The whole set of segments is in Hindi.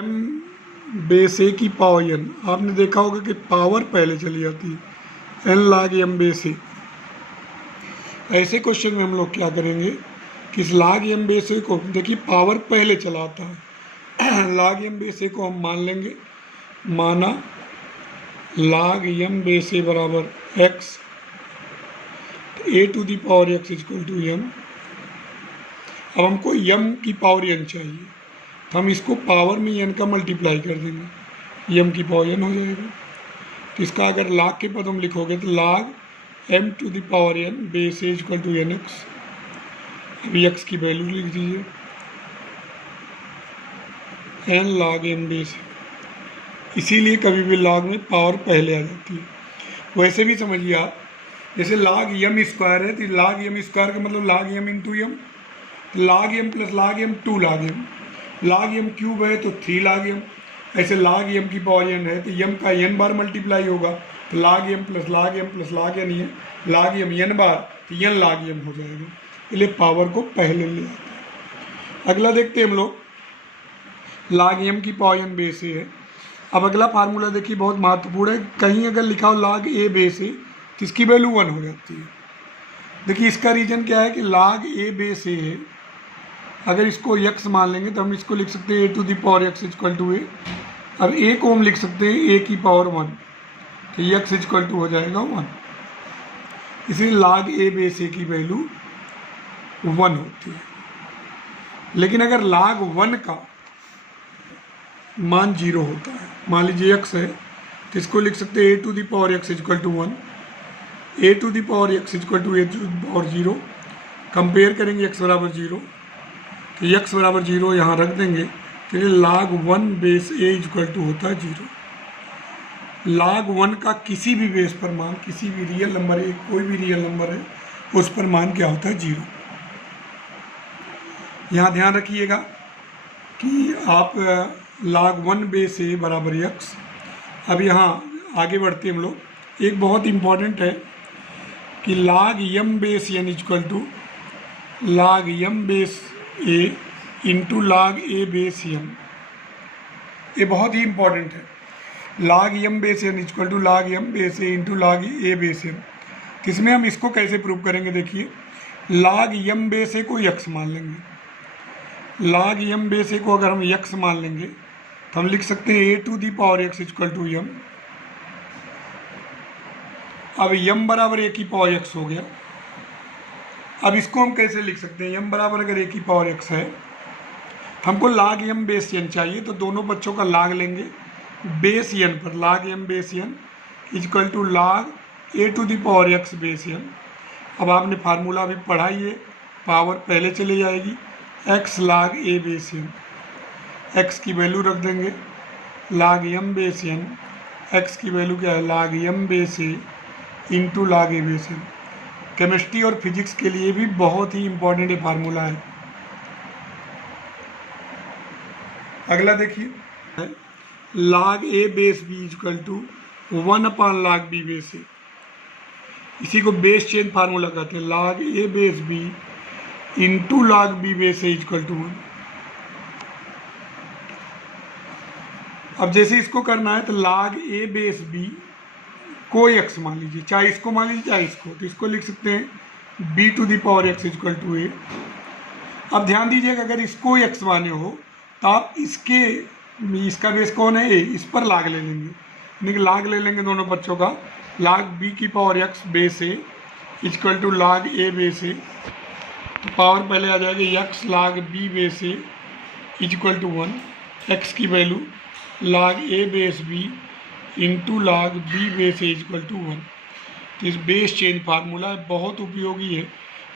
एम बेस ए की पावर एन, आपने देखा होगा कि पावर पहले चली जाती है, एन लाग एम बेस ए। ऐसे क्वेश्चन में हम लोग क्या करेंगे कि इस लाग एम बेस ए को देखिए पावर पहले चला आता है। लाग एम बेस ए को हम मान लेंगे, माना लाग एम बेस ए बराबर X, A to the power x equal to M. अब हमको एम की पावर एन चाहिए, तो हम इसको पावर में एन का मल्टीप्लाई कर देंगे, एम की पावर एन हो जाएगा। तो इसका अगर लाग के पद हम लिखोगे तो log M to the power N base A equal to N X. अभी एक्स की वैल्यू लिख दीजिए, एन लाग एम बेस। इसीलिए कभी भी लाग में पावर पहले आ जाती है। वैसे भी समझिए आप, जैसे लाग एम स्क्वायर है तो लाग एम स्क्वायर का मतलब लाग एम इंटू एम, लाग एम प्लस लाग एम 2 लाग एम, लाग एम क्यूब है तो 3 लाग एम। ऐसे लाग एम की पावर एन है तो एम का एन बार मल्टीप्लाई होगा, तो लाग एम प्लस लाग एम प्लस लाग एन है, लाग एम एन बार तो एन लाग एम हो जाएगा। इसलिए पावर को पहले ले आते हैं। अगला देखते हैं हम लोग, लाग एम की पावर एन बेस ए है। अब अगला फार्मूला देखिए बहुत महत्वपूर्ण है, कहीं अगर लिखा हो लाग ए बेस ए तो इसकी वैल्यू 1 हो जाती है। देखिए इसका रीज़न क्या है कि लाग ए बेस ए है, अगर इसको x मान लेंगे तो हम इसको लिख सकते हैं a to the power x equal to a. अब ए को हम लिख सकते हैं ए की पावर 1, तो x इक्वल टू हो जाएगा 1। इसलिए लाग ए बेस ए की वैल्यू 1 होती है। लेकिन अगर लाग 1 का मान 0 होता है, मान लीजिए x है, तो इसको लिख सकते हैं a to the power x equal to 1, a to the power x equal to a to the power 0। Compare करेंगे x बराबर 0, तो x बराबर 0 यहाँ रख देंगे, तो ये लाग 1 बेस ए इक्वल टू होता है 0। लाग 1 का किसी भी बेस पर मान, किसी भी रियल नंबर है, कोई भी रियल नंबर है, उस पर मान क्या होता है 0। यहाँ ध्यान रखिएगा कि आप लाग 1 बेस ए बराबर x। अब यहाँ आगे बढ़ते हम लोग, एक बहुत इम्पॉर्टेंट है कि log M base N equal to log M base A into log A base M. ये बहुत ही इंपॉर्टेंट है। Log M base N equal to log M base A into log A base M. किसमें हम इसको कैसे प्रूव करेंगे, देखिए लाग एम बेस ए को x मान लेंगे, लाग एम बेस ए को अगर हम x मान लेंगे तो हम लिख सकते हैं a to the power x equal to M. अब m बराबर ए की पावर x हो गया। अब इसको हम कैसे लिख सकते हैं, m बराबर अगर ए की पावर x है, हमको लाग एम बेस एन चाहिए, तो दोनों बच्चों का लाग लेंगे बेस एन पर, log M base N equal to log a to the power x base n. अब आपने फार्मूला भी पढ़ा ही है, पावर पहले चली जाएगी, x लाग ए बेस एन, x की वैल्यू रख देंगे लाग एम बेस एन, x की वैल्यू क्या है log M base A into log A base N. Chemistry और फिजिक्स के लिए भी बहुत ही इंपॉर्टेंट ये फार्मूला है। अगला देखिए, लाग A base B equal to 1 अपान लाग बी बेस ए। इसी को बेस चेंज फार्मूला कहते हैं, log A base B into log B base A equal to 1। अब जैसे इसको करना है तो लाग ए बेस बी कोई x मान लीजिए, चाहे इसको मान लीजिए चाहे इसको, तो इसको लिख सकते हैं b to the power x equal to a. अब ध्यान दीजिएगा अगर इसको x माने हो तो आप इसका बेस कौन है a, इस पर लाग ले लेंगे, यानी कि लाग ले लेंगे दोनों बच्चों का, लाग b की power x base A equal to log a base A. तो पावर पहले आ जाएगी x log b base A equal to 1, x की value log a base b into log B base A equal to 1। तो इस बेस चेंज फार्मूला बहुत उपयोगी है,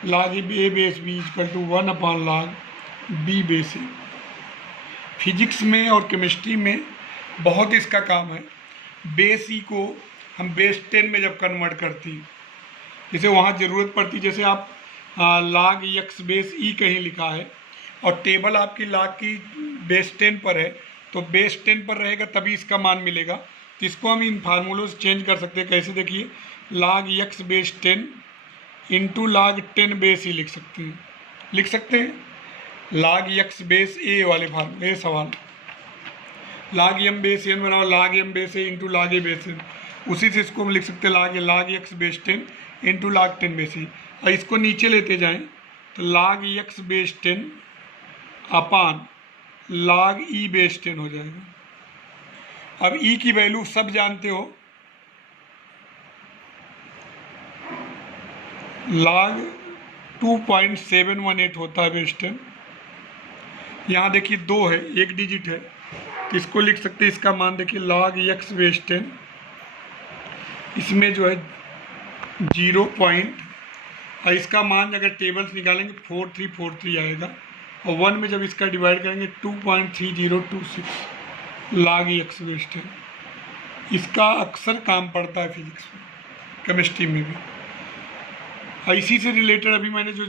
लाग A base B equal to 1 अपान लाग बी बेस ए। फिजिक्स में और केमिस्ट्री में बहुत इसका काम है। बेस ई को हम बेस 10 में जब कन्वर्ट करती, जैसे वहाँ ज़रूरत पड़ती, जैसे आप लाग एक्स बेस ई कहीं लिखा है और टेबल आपकी लाग की बेस 10 पर है, तो बेस 10 पर रहेगा तभी इसका मान मिलेगा। तो इसको हम इन फार्मूलों से चेंज कर सकते हैं। कैसे, देखिए लाग एक्स बेस 10 इंटू लाग 10 बेस ई लिख सकते हैं, लाग एक्स बेस ए वाले फार्मूले सवाल। log m बेस n बराबर log m base a into log a base n। उसी से इसको हम लिख सकते हैं log x base 10 into log 10 base e। और इसको नीचे लेते जाएं तो log x बेस 10 अपान log e बेस 10 हो जाएगा। अब e की वैल्यू सब जानते हो, log 2.718 होता है बेस 10। यहाँ देखिए 2 है, एक डिजिट है, तो इसको लिख सकते हैं, इसका मान देखिए log x बेस 10, इसमें जो है 0 पॉइंट, और इसका मान अगर टेबल्स निकालेंगे 4343 आएगा, और 1 में जब इसका डिवाइड करेंगे 2.3026 log x बेस 10। इसका अक्सर काम पड़ता है फिजिक्स में, केमिस्ट्री में भी। और इसी से रिलेटेड अभी मैंने जो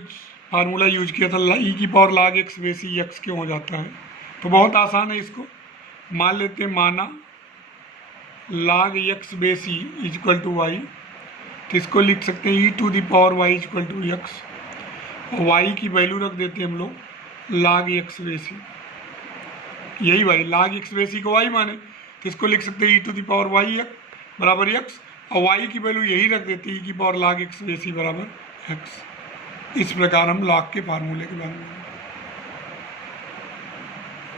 फार्मूला यूज किया था e की power log x base e x क्यों हो जाता है, तो बहुत आसान है। इसको मान लेते हैं, माना log x base e equal to y, तो इसको लिख सकते हैं e to the power y equal to x, और y की वैल्यू रख देते हैं हम लोग log x बेस e। यही भाई log x बेस e को y माने, तो इसको लिख सकते हैं e to the power y बराबर x, और y की वैल्यू यही रख देते हैं e की power log x base e बराबर x। इस प्रकार हम log के फार्मूले के बारे में